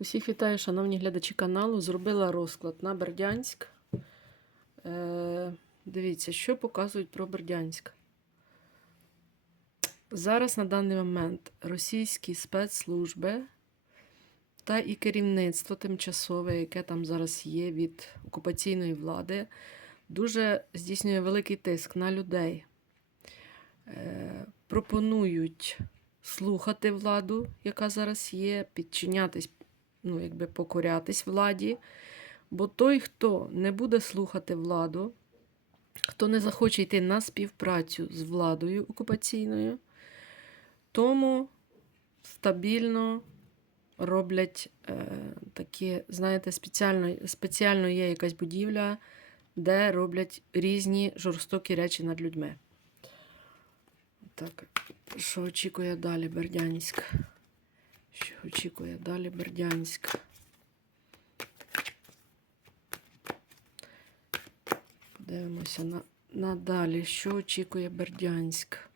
Усіх вітаю, шановні глядачі каналу. Зробила розклад на Бердянськ. Е, дивіться, що показують про Бердянськ. Зараз на даний момент російські спецслужби та і керівництво тимчасове, яке там зараз є від окупаційної влади, дуже здійснює великий тиск на людей. Е, пропонують слухати владу, яка зараз є, підчинятись ну, якби покорятись владі. Бо той, хто не буде слухати владу, хто не захоче йти на співпрацю з владою окупаційною, тому стабільно роблять е, такі, знаєте, спеціально, спеціально є якась будівля, де роблять різні жорстокі речі над людьми. Так, що очікує далі Бердянськ? Що очікує далі Бердянськ? Подивимося на, надалі, що очікує Бердянськ.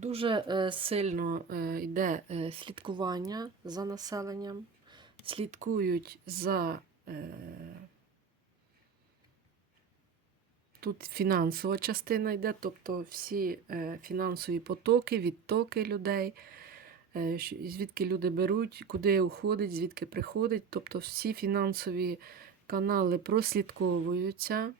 Дуже е, сильно е, йде е, слідкування за населенням, слідкують за тут фінансова частина йде, тобто всі фінансові потоки, відтоки людей, звідки люди беруть, куди уходить, звідки приходить. Тобто всі фінансові канали прослідковуються.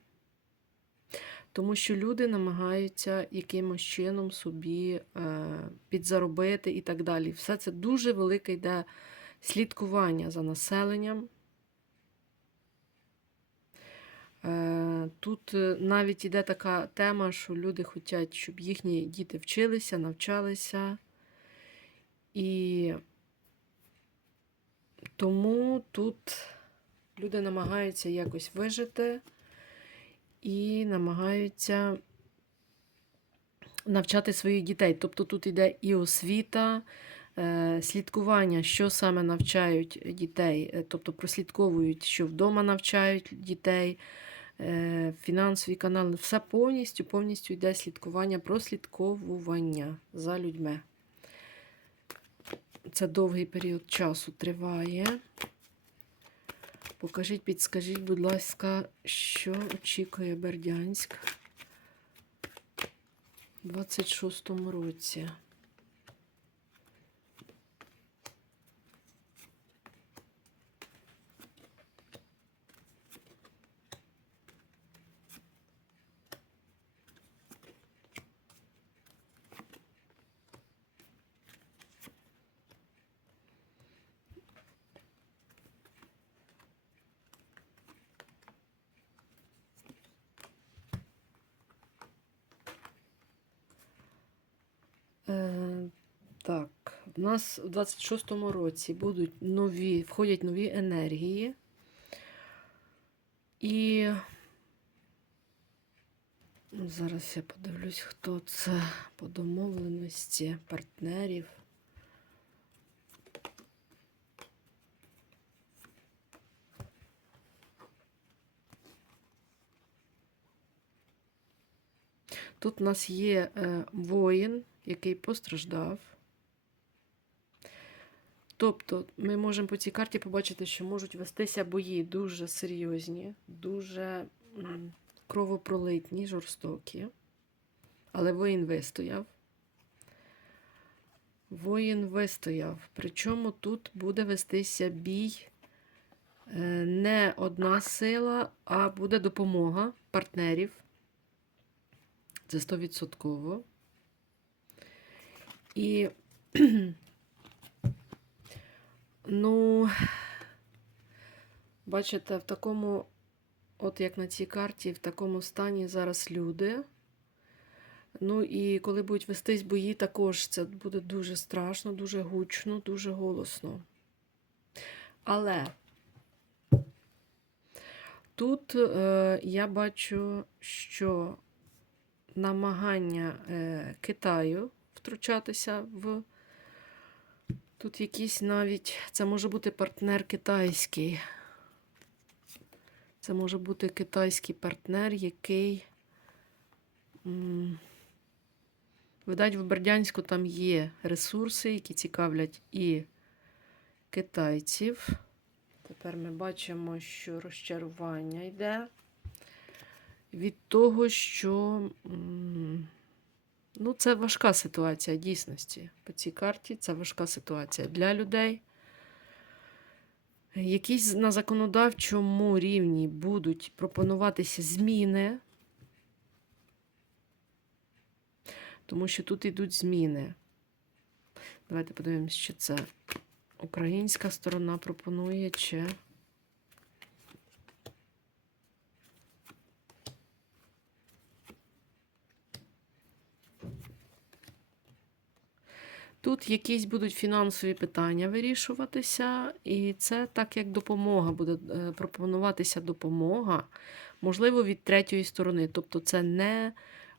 Тому що люди намагаються якимось чином собі е, підзаробити і так далі. Все це дуже велике йде слідкування за населенням. Е, тут е, навіть йде така тема, що люди хочуть, щоб їхні діти вчилися, навчалися. І тому тут люди намагаються якось вижити і намагаються навчати своїх дітей. Тобто тут йде і освіта, е, слідкування, що саме навчають дітей, е, тобто прослідковують, що вдома навчають дітей, е, фінансові канали, все повністю, повністю йде слідкування, прослідковування за людьми. Це довгий період часу триває. Покажіть, підскажіть, будь ласка, що очікує Бердянськ у 26-му році. Е, так, в нас у 26-му році будуть нові, входять нові енергії. І зараз я подивлюсь, хто це по домовленості партнерів. Тут у нас є е, воїн, який постраждав. Тобто ми можемо по цій карті побачити, що можуть вестися бої дуже серйозні, дуже кровопролитні, жорстокі. Але воїн вистояв. Воїн вистояв. Причому тут буде вестися бій е, не одна сила, а буде допомога партнерів. Це 100%. І, ну, бачите, в такому, от як на цій карті, в такому стані зараз люди. Ну і коли будуть вестись бої, також це буде дуже страшно, дуже гучно, дуже голосно. Але тут е, я бачу, що намагання е, Китаю втручатися в. Тут якийсь навіть, це може бути партнер китайський. Це може бути китайський партнер, який. Видать, в Бердянську там є ресурси, які цікавлять і китайців. Тепер ми бачимо, що розчарування йде від того, що ну, це важка ситуація дійсності. По цій карті це важка ситуація для людей. Якісь на законодавчому рівні будуть пропонуватися зміни, тому що тут йдуть зміни. Давайте подивимось, що це українська сторона пропонує, чи. Тут якісь будуть фінансові питання вирішуватися, і це так як допомога буде е, пропонуватися допомога, можливо, від третьої сторони. Тобто це не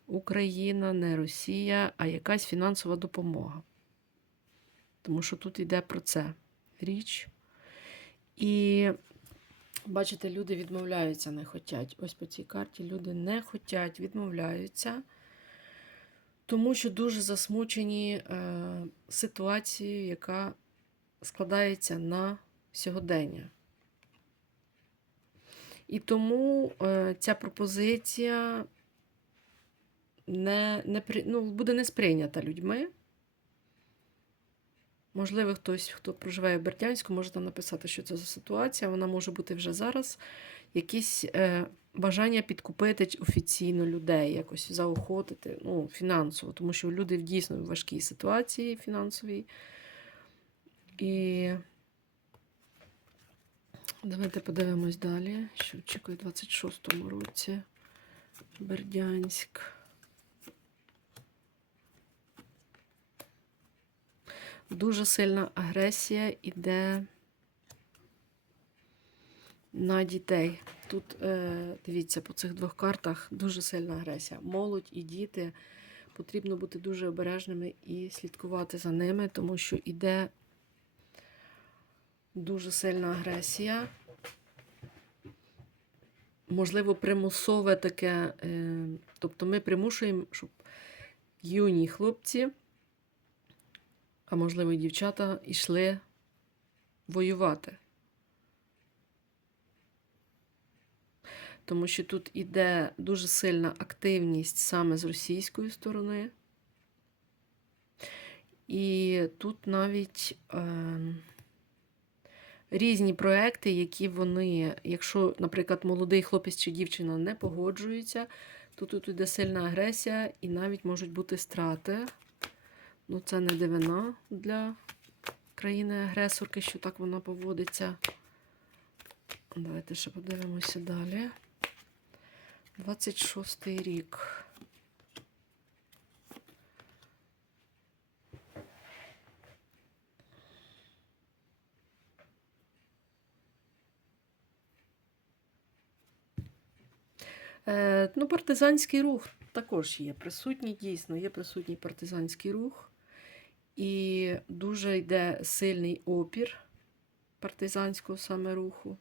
Україна, не Росія, а якась фінансова допомога. Тому що тут йде про це річ. І бачите, люди відмовляються, не хотять. Ось по цій карті люди не хотять, відмовляються тому що дуже засмучені е, ситуацією, яка складається на сьогодення. І тому е, ця пропозиція не, не, ну, буде не сприйнята людьми. Можливо, хтось, хто проживає в Бердянську, може там написати, що це за ситуація. Вона може бути вже зараз. Якісь е, бажання підкупити офіційно людей, якось заохотити, ну, фінансово, тому що люди в дійсно важкій ситуації фінансовій. І давайте подивимось далі, що очікує у 26-му році. Бердянськ. Дуже сильна агресія іде на дітей. Тут, е, дивіться, по цих двох картах дуже сильна агресія. Молодь і діти. Потрібно бути дуже обережними і слідкувати за ними, тому що іде дуже сильна агресія. Можливо, примусове таке. Е, тобто ми примушуємо, щоб юні хлопці, а можливо, і дівчата, йшли воювати. Тому що тут іде дуже сильна активність саме з російської сторони. І тут навіть е, різні проекти, які вони, якщо, наприклад, молодий хлопець чи дівчина не погоджуються, то тут іде сильна агресія і навіть можуть бути страти. Ну, це не дивина для країни-агресорки, що так вона поводиться. Давайте ще подивимося далі. 26 рік. Е, ну, партизанський рух також є присутній, дійсно, є присутній партизанський рух. І дуже йде сильний опір партизанського саме руху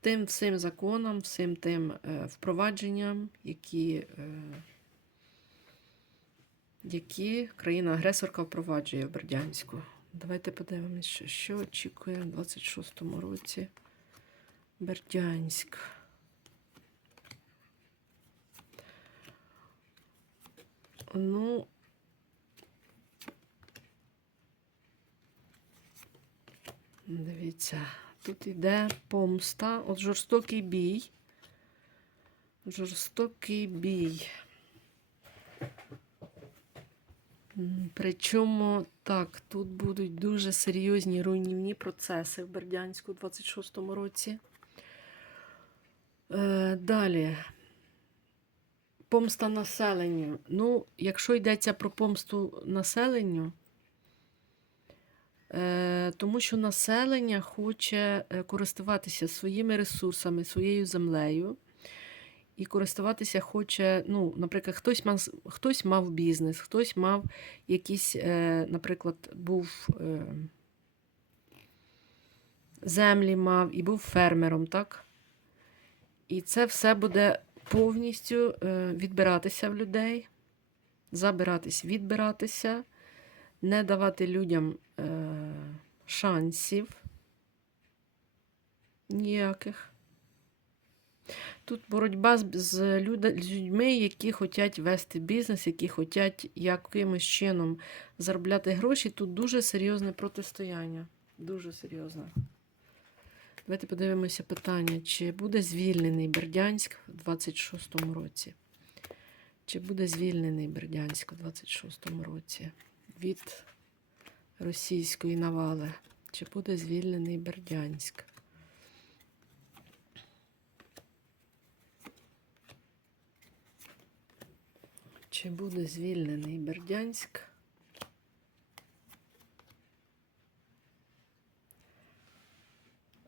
тим всім законам, всім тим е, впровадженням, які, е, які країна-агресорка впроваджує в Бердянську. Давайте подивимося, що, очікує в 26-му році Бердянськ. Ну, дивіться. Тут йде помста. От жорстокий бій. Жорстокий бій. Причому, так, тут будуть дуже серйозні руйнівні процеси в Бердянську у 26-му році. Е, далі. Помста населенню. Ну, якщо йдеться про помсту населенню, Тому що населення хоче е, користуватися своїми ресурсами, своєю землею. і користуватися хоче, ну, наприклад, хтось мав, хтось мав бізнес, хтось мав якийсь, е, наприклад, був е, землі мав і був фермером, так? І це все буде повністю е, відбиратися в людей, забиратись, відбиратися, не давати людям е, шансів ніяких. Тут боротьба з, людьми, які хочуть вести бізнес, які хочуть якимось чином заробляти гроші. Тут дуже серйозне протистояння. Дуже серйозне. Давайте подивимося питання, чи буде звільнений Бердянськ в 26-му році? Чи буде звільнений Бердянськ у 26-му році від російської навали? Чи буде звільнений Бердянськ? Чи буде звільнений Бердянськ?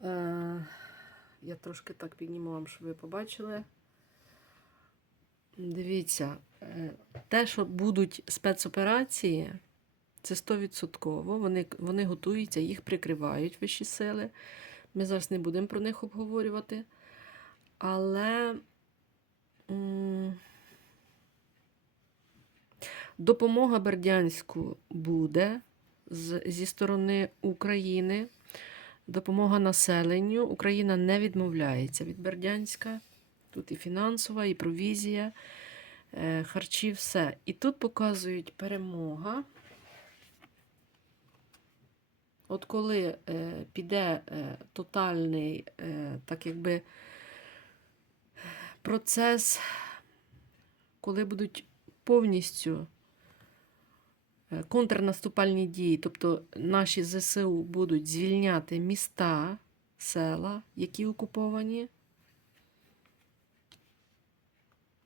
Е, я трошки так підніму вам, щоб ви побачили. Дивіться, е, те, що будуть спецоперації, це 100%. Вони, вони готуються, їх прикривають вищі сили. Ми зараз не будемо про них обговорювати. Але допомога Бердянську буде зі сторони України. Допомога населенню. Україна не відмовляється від Бердянська. Тут і фінансова, і провізія, е, харчі, все. І тут показують перемога. От коли е, піде е, тотальний, е, так якби, процес, коли будуть повністю е, контрнаступальні дії, тобто наші ЗСУ будуть звільняти міста, села, які окуповані.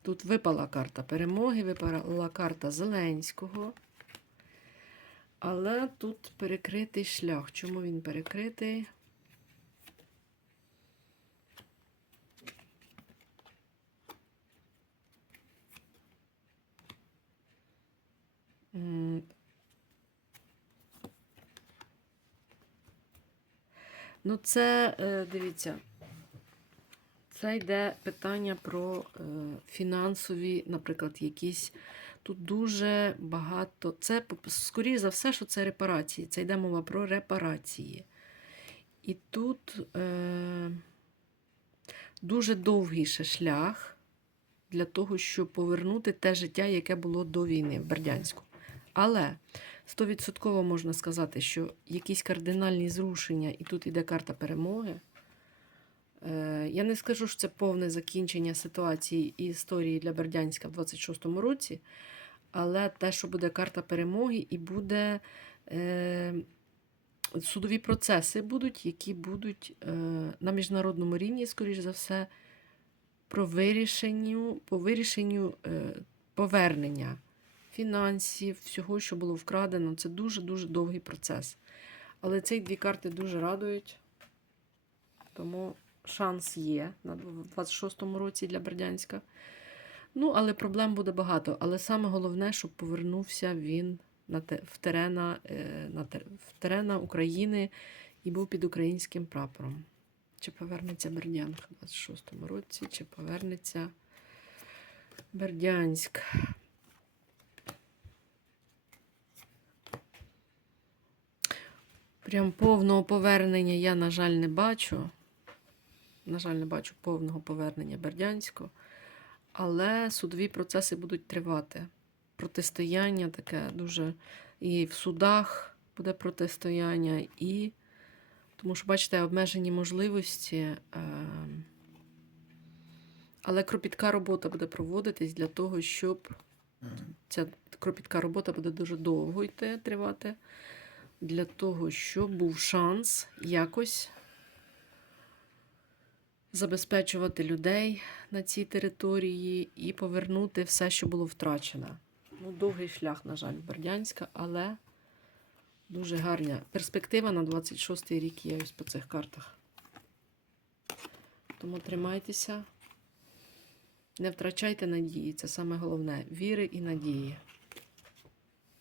Тут випала карта перемоги, випала карта Зеленського. Але тут перекритий шлях. Чому він перекритий? Ну, це, е, дивіться, це йде питання про е, фінансові, наприклад, якісь. Тут дуже багато. Це, скоріш за все, що це репарації. Це йде мова про репарації. І тут е, дуже довгий ще шлях для того, щоб повернути те життя, яке було до війни в Бердянську. Але стовідсотково можна сказати, що якісь кардинальні зрушення, і тут іде карта перемоги. Я не скажу, що це повне закінчення ситуації і історії для Бердянська в 26-му році, але те, що буде карта перемоги, і буде е, судові процеси будуть, які будуть е, на міжнародному рівні, скоріш за все, про вирішенню, по вирішенню е, повернення фінансів, всього, що було вкрадено. Це дуже-дуже довгий процес. Але ці дві карти дуже радують, тому шанс є на 26-му році для Бердянська. Ну, але проблем буде багато. Але саме головне, щоб повернувся він на те, в, терена, е, на те, в терена України і був під українським прапором. Чи повернеться Бердянськ у 26-му році, чи повернеться Бердянськ. Прям повного повернення я, на жаль, не бачу. На жаль, не бачу повного повернення Бердянського. Але судові процеси будуть тривати. Протистояння таке дуже. І в судах буде протистояння, і тому що, бачите, обмежені можливості. Е... Але кропітка робота буде проводитись для того, щоб ця кропітка робота буде дуже довго йти, тривати, для того, щоб був шанс якось забезпечувати людей на цій території і повернути все, що було втрачено. Ну, довгий шлях, на жаль, Бердянська, але дуже гарна перспектива на 26-й рік є ось по цих картах. Тому тримайтеся. Не втрачайте надії, це саме головне. Віри і надії.